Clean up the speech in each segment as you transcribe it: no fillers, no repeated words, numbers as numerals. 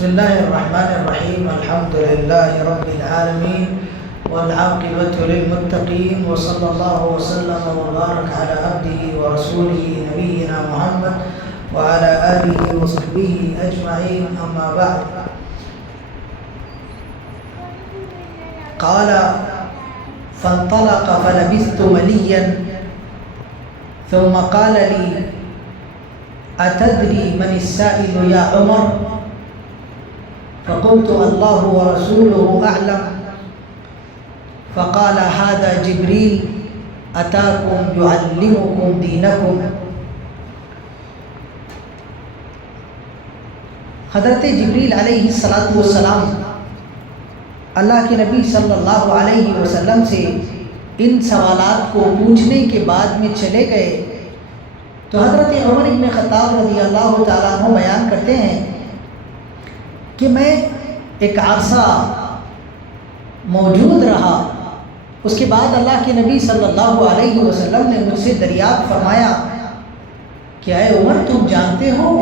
بسم الله الرحمن الرحيم. الحمد لله رب العالمين والعاقبة للمتقين وصلى الله وسلم وبارك على عبده ورسوله نبينا محمد وعلى آله وصحبه أجمعين. أما بعد، قال فانطلق فلبثت مليا ثم قال لي أتدري من السائل يا عمر؟ فقلت الله ورسوله أعلم. فقال هذا جبريل أتاكم يعلمكم دينكم. حضرت جبریل علیہ السلام اللہ کے نبی صلی اللہ علیہ وسلم سے ان سوالات کو پوچھنے کے بعد میں چلے گئے تو حضرت عمر بن خطاب رضی اللہ تعالیٰ عنہ بیان کرتے ہیں کہ میں ایک عرصہ موجود رہا. اس کے بعد اللہ کے نبی صلی اللہ علیہ وسلم نے مجھ سے دریافت فرمایا کہ اے عمر، تم جانتے ہو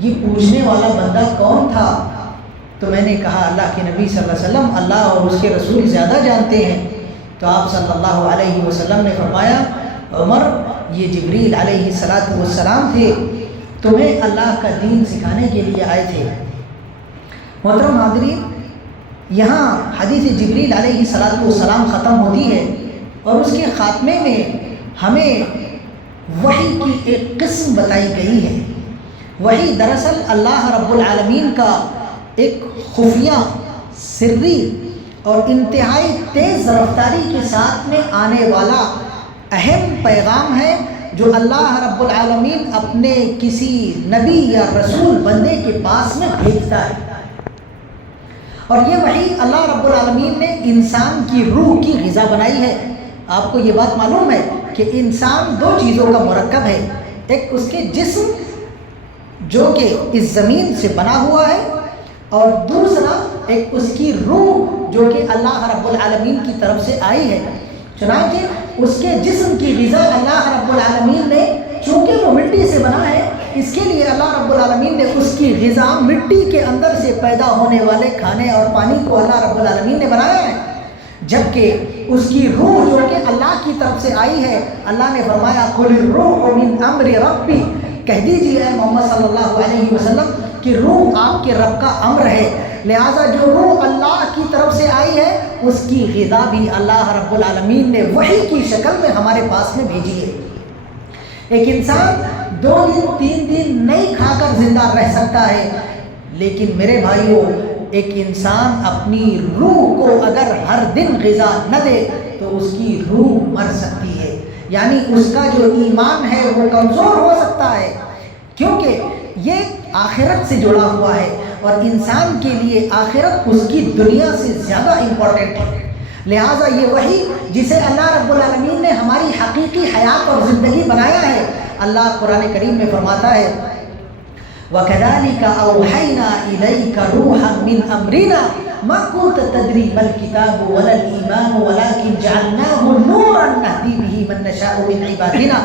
یہ پوچھنے والا بندہ کون تھا؟ تو میں نے کہا اللہ کے نبی صلی اللہ علیہ وسلم اللہ اور اس کے رسول زیادہ جانتے ہیں. تو آپ صلی اللہ علیہ وسلم نے فرمایا عمر، یہ جبریل علیہ السلام تھے، تمہیں اللہ کا دین سکھانے کے لیے آئے تھے. محترم حاضرین، یہاں حدیث جبریل علیہ السلام ختم ہوتی ہے اور اس کے خاتمے میں ہمیں وحی کی ایک قسم بتائی گئی ہے. وحی دراصل اللہ رب العالمین کا ایک خفیہ، سری اور انتہائی تیز رفتاری کے ساتھ میں آنے والا اہم پیغام ہے جو اللہ رب العالمین اپنے کسی نبی یا رسول بندے کے پاس میں بھیجتا ہے. اور یہ وحی اللہ رب العالمین نے انسان کی روح کی غذا بنائی ہے. آپ کو یہ بات معلوم ہے کہ انسان دو چیزوں کا مرکب ہے، ایک اس کے جسم جو کہ اس زمین سے بنا ہوا ہے، اور دوسرا ایک اس کی روح جو کہ اللہ رب العالمین کی طرف سے آئی ہے. چنانچہ اس کے جسم کی غذا اللہ رب العالمین نے، چونکہ وہ مٹی سے بنا ہے، اس کے لیے اللہ رب العالمین نے اس کی غذا مٹی کے اندر سے پیدا ہونے والے کھانے اور پانی کو اللہ رب العالمین نے بنایا ہے. جبکہ اس کی روح جو کہ اللہ کی طرف سے آئی ہے، اللہ نے فرمایا قل الروح من امر ربی، کہہ دیجیے اے محمد صلی اللہ علیہ وسلم کہ روح آپ کے رب کا امر ہے. لہٰذا جو روح اللہ کی طرف سے آئی ہے اس کی غذا بھی اللہ رب العالمین نے وحی کی شکل میں ہمارے پاس میں بھیجی ہے. ایک انسان 2 دن 3 دن نہیں کھا کر زندہ رہ سکتا ہے، لیکن میرے بھائیوں ایک انسان اپنی روح کو اگر ہر دن غذا نہ دے تو اس کی روح مر سکتی ہے. یعنی اس کا جو ایمان ہے وہ کمزور ہو سکتا ہے، کیونکہ یہ آخرت سے جڑا ہوا ہے اور انسان کے لیے آخرت اس کی دنیا سے زیادہ امپورٹنٹ ہے. لہٰذا یہ وحی جسے اللہ رب العالمین نے ہماری حقیقی حیات اور زندگی بنایا ہے، اللہ قرآن کریم میں فرماتا ہے وَكَذَلِكَ أَوْحَيْنَا إِلَيْكَ رُوحًا مِّنْ أَمْرِنَا مَا كُنتَ تَدْرِي مَا الْكِتَابُ وَلَا الْإِيمَانُ وَلَكِنْ جَعَلْنَاهُ نُورًا نَهْدِي بِهِ مَن نَّشَاءُ مِنْ عِبَادِنَا.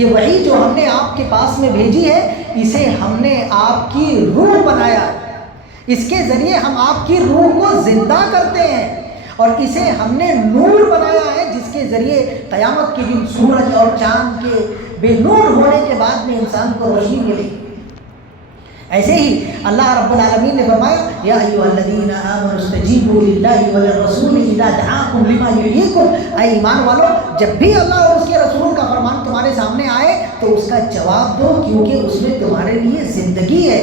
یہ وحی جو ہم نے آپ کے پاس میں بھیجی ہے، اسے ہم نے آپ کی روح بنایا. اس کے ذریعے ہم آپ کی روح کو زندہ کرتے ہیں اور اسے ہم نے نور بنایا ہے جس کے ذریعے قیامت کے دن سورج اور چاند کے بے نور ہونے کے بعد میں انسان کو روشنی ملے. ایسے ہی اللہ رب العالمین نے فرمایا یا ایھا الذین آمنوا استجیبوا للہ وللرسول اذا دعاکم لما یحییکم. اے ایمان والو، جب بھی اللہ اور اس کے رسول کا فرمان تمہارے سامنے آئے تو اس کا جواب دو، کیونکہ اس میں تمہارے لیے زندگی ہے.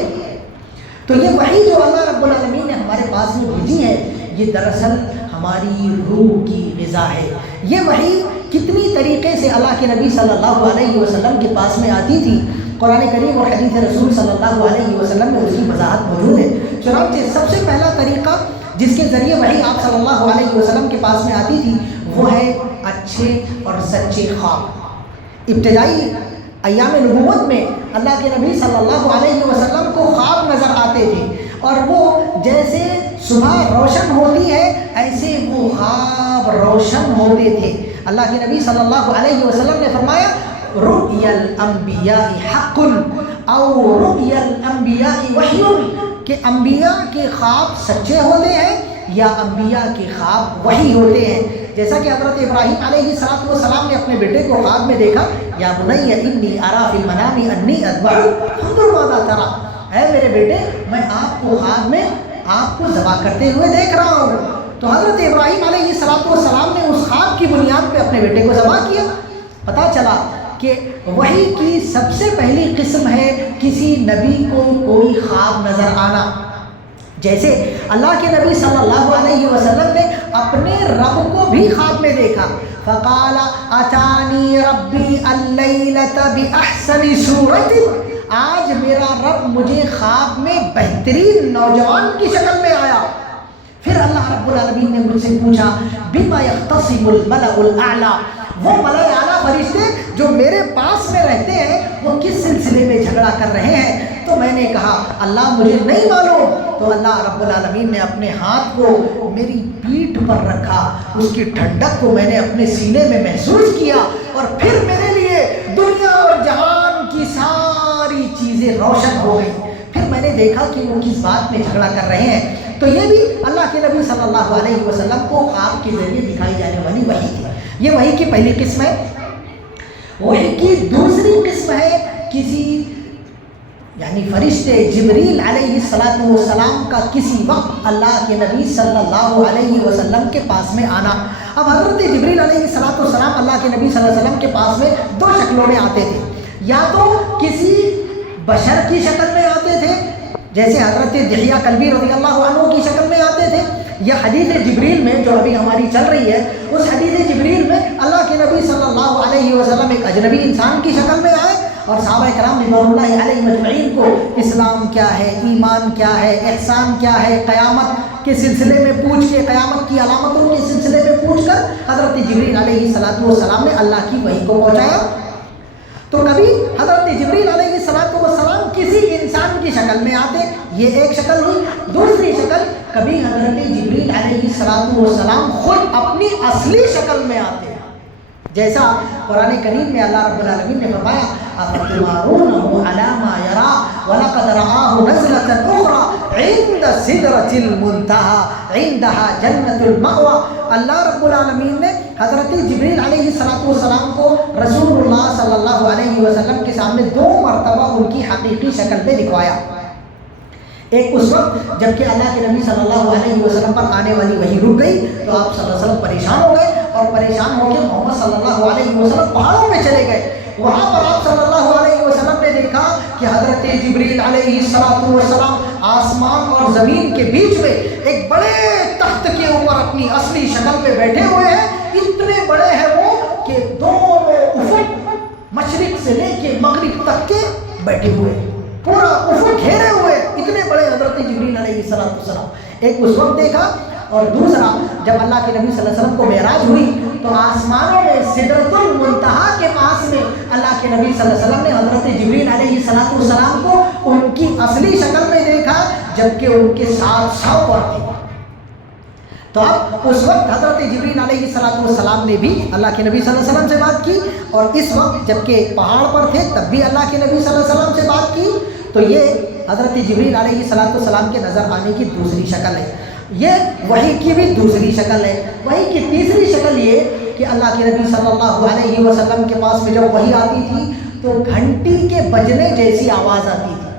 تو یہ وحی جو اللہ رب العالمین نے ہمارے پاس میں بھیجی ہے، یہ دراصل ہماری روح کی غذا ہے. یہ وحی کتنی طریقے سے اللہ کے نبی صلی اللہ علیہ وسلم کے پاس میں آتی تھی، قرآن کریم اور حدیث رسول صلی اللہ علیہ وسلم میں اس کی وضاحت موجود ہے. چنانچہ سب سے پہلا طریقہ جس کے ذریعے وحی آپ صلی اللہ علیہ وسلم کے پاس میں آتی تھی وہ ہے اچھے اور سچے خواب. ابتدائی ایام نبوت میں اللہ کے نبی صلی اللہ علیہ وسلم کو خواب نظر آتے تھے اور وہ جیسے صبح روشن ہوتی ہے ایسے وہ خواب روشن ہوتے تھے. اللہ کے نبی صلی اللہ علیہ وسلم نے فرمایا رؤیا الانبیاء حق او رؤیا الانبیاء وحی. کہ انبیاء کے خواب سچے ہوتے ہیں یا انبیاء کے خواب وحی ہوتے ہیں. جیسا کہ حضرت ابراہیم علیہ السلام نے اپنے بیٹے کو خواب میں دیکھا، یا بنی انی ارا فی المنام انی اذبحک فانظر ماذا تری، اے میرے بیٹے میں آپ کو خواب میں آپ کو ذبح کرتے ہوئے دیکھ رہا ہوں. تو حضرت ابراہیم علیہ السلام نے اس خواب کی بنیاد پہ اپنے بیٹے کو ذبح کیا. پتہ چلا کہ وحی کی سب سے پہلی قسم ہے کسی نبی کو کوئی خواب نظر آنا. جیسے اللہ کے نبی صلی اللہ علیہ وسلم نے اپنے رب کو بھی خواب میں دیکھا. فقال اتانی ربی اللیلۃ باحسن صورت، آج میرا رب مجھے خواب میں بہترین نوجوان کی شکل میں آیا. پھر اللہ رب العالمین نے مجھ سے پوچھا بما یختصم الملأ الاعلی، وہ ملأ اعلیٰ فرشتے جو میرے پاس میں رہتے ہیں وہ کس سلسلے میں جھگڑا کر رہے ہیں؟ تو میں نے کہا اللہ مجھے نہیں معلوم. تو اللہ رب العالمین نے اپنے ہاتھ کو میری پیٹھ پر رکھا، اس کی ٹھنڈک کو میں نے اپنے سینے میں محسوس کیا، اور پھر میرے لیے دنیا اور جہان کی ساری چیزیں روشن ہو گئی. پھر میں نے دیکھا کہ وہ کس بات میں جھگڑا کر رہے ہیں. تو یہ بھی اللہ کے نبی صلی اللہ علیہ وسلم کو خواب کے ذریعے دکھائی جانے والی وحی تھی. یہ وحی کی پہلی قسم ہے. وحی کی دوسری قسم ہے کسی یعنی فرشتے جبریل علیہ السلام کا کسی وقت اللہ کے نبی صلی اللہ علیہ وسلم کے پاس میں آنا. اب حضرت جبریل علیہ السلام اللہ کے نبی صلی اللہ علیہ وسلم کے پاس میں دو شکلوں میں آتے تھے. یا تو کسی بشر کی شکل میں آتے تھے، جیسے حضرت دحیہ کلبی رضی اللہ عنہ کی شکل میں آتے تھے، یا حدیث جبریل میں جو ابھی ہماری چل رہی ہے اس حدیث جبریل میں اللہ کے نبی صلی اللہ علیہ وسلم ایک اجنبی انسان کی شکل میں آئے اور صحابہ کرام رضوان اللہ علیہ مجمعین کو اسلام کیا ہے، ایمان کیا ہے، احسان کیا ہے، قیامت کے سلسلے میں پوچھ کے، قیامت کی علامتوں کے سلسلے میں پوچھ کر حضرت جبریل علیہ السلام نے اللہ کی وحی کو پہنچایا. تو کبھی حضرت جبریل علیہ السلام کسی انسان کی شکل میں آتے، یہ ایک شکل ہوئی. دوسری شکل کبھی حضرت جبریل علیہ السلام خود اپنی اصلی شکل میں آتے، جیسا قرآن کریم میں اللہ رب العالمین نے فرمایا افتمارونہ علی ما یرا ولقد رآہ نزلۃ اخری عند سدرۃ المنتہی عندها جنۃ المأوی. اللہ رب العالمین نے حضرت جبریل علیہ السلام کو رسول اللہ صلی اللہ علیہ وسلم کے سامنے دو مرتبہ ان کی حقیقی شکل میں دکھوایا. ایک اس وقت جب کہ اللہ کے نبی صلی اللہ علیہ وسلم پر آنے والی وحی رک گئی تو آپ صلی اللہ علیہ وسلم پریشان ہو گئے، اور پریشان ہو کے محمد صلی اللہ علیہ وسلم پہاڑوں میں چلے گئے. وہاں پر آپ صلی اللہ علیہ وسلم نے دیکھا کہ حضرت جبریل علیہ السلام آسمان اور زمین کے بیچ میں ایک بڑے تخت کے اوپر اپنی اصلی شکل میں بیٹھے ہوئے ہیں. اتنے بڑے ہیں وہ کہ دونوں افق مشرق سے لے کے مغرب تک کے بیٹھے ہوئے، پورا افق گھیرے ہوئے، اتنے بڑے حضرت جبریل علیہ السلام. ایک اس وقت دیکھا، اور دوسرا جب اللہ کے نبی صلی اللہ علیہ وسلم کو معراج ہوئی تو آسمانوں میں سدرۃ المنتہی کے پاس میں اللہ کے نبی صلی اللہ علیہ وسلم نے حضرت جبریل علیہ السلام کو ان کی اصلی شکل میں دیکھا جبکہ ان کے ساتھ سو پر تھے. تو اب اس وقت حضرت جبریل علیہ السلام نے بھی اللہ کے نبی صلی اللہ علیہ وسلم سے بات کی، اور اس وقت جبکہ پہاڑ پر تھے تب بھی اللہ کے نبی صلی اللہ علیہ وسلم سے بات کی. تو یہ حضرت جبریل علیہ السلام کے نظر آنے کی دوسری شکل ہے. یہ وحی کی بھی دوسری شکل ہے. وحی کی تیسری شکل یہ کہ اللہ کے نبی صلی اللہ علیہ وسلم کے پاس میں جب وحی آتی تھی تو گھنٹی کے بجنے جیسی آواز آتی تھی.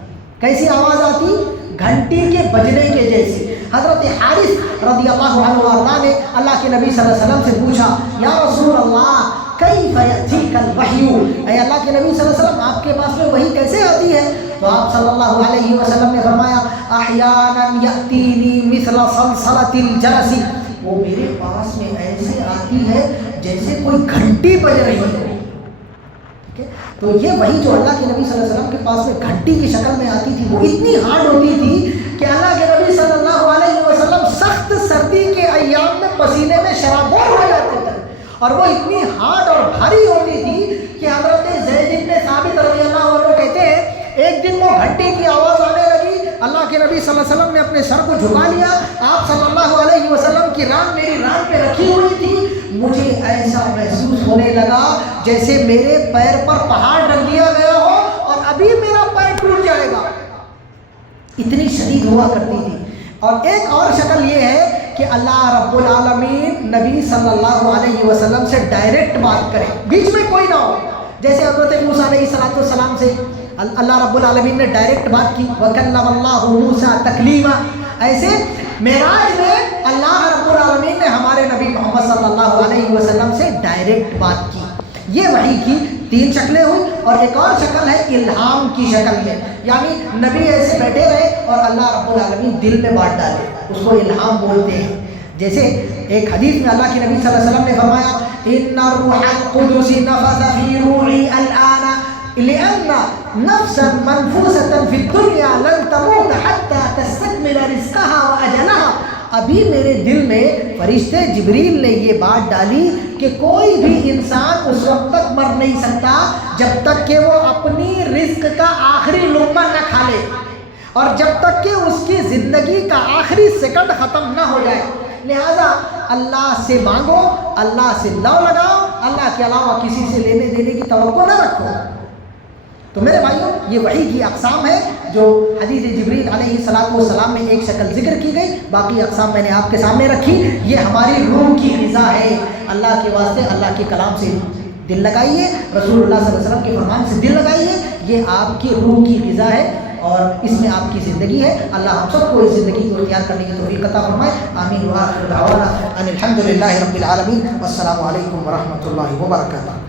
کیسی آواز آتی؟ گھنٹی کے بجنے کے جیسی. حضرت حارث رضی اللہ عنہ نے اللہ کے نبی صلی اللہ علیہ وسلم سے پوچھا یا رسول اللہ کیف یأتیک الوحی، اے اللہ کے نبی صلی اللہ علیہ وسلم آپ کے پاس میں وحی کیسے آتی ہے؟ تو آپ صلی اللہ علیہ وسلم نے فرمایا احیانا یأتینی مثل صلصلۃ الجرس، وہ میرے پاس میں ایسے آتی ہے جیسے کوئی گھنٹی بج رہی ہے. تو یہ وحی جو اللہ کے نبی صلی اللہ علیہ وسلم کے پاس میں گھنٹی کی شکل میں آتی تھی وہ اتنی ہارڈ ہوتی تھی کہ اللہ کے نبی صلی اللہ علیہ وسلم سخت سردی کے ایام میں پسینے میں شرابور ہو جاتے تھے، اور وہ اتنی ہارڈ اور بھاری ہوتی تھی کہ حضرت زید بن ثابت رضی اللہ عنہ کہتے ہیں ایک دن وہ گھنٹی کی آواز آنے لگی، اللہ کے نبی صلی اللہ علیہ وسلم نے اپنے سر کو جھکا لیا، آپ صلی اللہ علیہ وسلم کی ران میری ران پہ رکھی ہوئی تھی، مجھے ایسا محسوس ہونے لگا جیسے میرے پیر پر پہاڑ ڈال دیا گیا ہو اور ابھی میرا پیر ٹوٹ جائے گا. اتنی شدید ہوا کرتی تھی۔ اور ایک اور شکل یہ ہے کہ اللہ رب العالمین نبی صلی اللہ علیہ وسلم سے ڈائریکٹ بات کرے، بیچ میں کوئی نہ ہو، جیسے حضرت موسیٰ علیہ السلام سے اللہ رب العالمین نے ڈائریکٹ بات کی، وَكَلَّمَ اللَّهُ مُوسَىٰ تَكْلِيمًا۔ ایسے معراج میں اللہ رب العالمین نے ہمارے نبی محمد صلی اللہ علیہ وسلم سے ڈائریکٹ بات کی۔ یہ وحی کی 3 شکلیں ہوئی، اور ایک اور شکل ہے الہام کی شکل میں، یعنی نبی ایسے بیٹھے رہے اور اللہ رب العالمین دل میں بات ڈالے، اس کو الہام بولتے ہیں۔ جیسے ایک حدیث میں اللہ کے نبی صلی اللہ علیہ وسلم نے فرمایا ان الروح القدس نفث فی روحی الآن لأن نفسا منفوسة في الدنيا لن تموت حتى تستكمل رزقها وأجلها۔ ابھی میرے دل میں فرشتے جبریل نے یہ بات ڈالی کہ کوئی بھی انسان اس وقت تک مر نہیں سکتا جب تک کہ وہ اپنی رزق کا آخری لقمہ نہ کھا لے، اور جب تک کہ اس کی زندگی کا آخری سیکنڈ ختم نہ ہو جائے۔ لہذا اللہ سے مانگو، اللہ سے لو لگاؤ، اللہ کے علاوہ کسی سے لینے دینے کی توقع نہ رکھو۔ تو میرے بھائیوں، یہ وحی کی اقسام ہے جو حدیث جبریل علیہ السلام میں ایک شکل ذکر کی گئی، باقی اقسام میں نے آپ کے سامنے رکھی۔ یہ ہماری روح کی غذا ہے، اللہ کے واسطے اللہ کے کلام سے دل لگائیے، رسول اللہ صلی اللہ علیہ وسلم کے فرمان سے دل لگائیے، یہ آپ کی روح کی غذا ہے اور اس میں آپ کی زندگی ہے۔ اللہ ہم سب کو اس زندگی کو اختیار کرنے کی توفیق عطا فرمائے، آمین۔ وآخر دعوانا ان الحمد للہ رب العالمین، والسلام علیکم ورحمۃ اللہ وبرکاتہ۔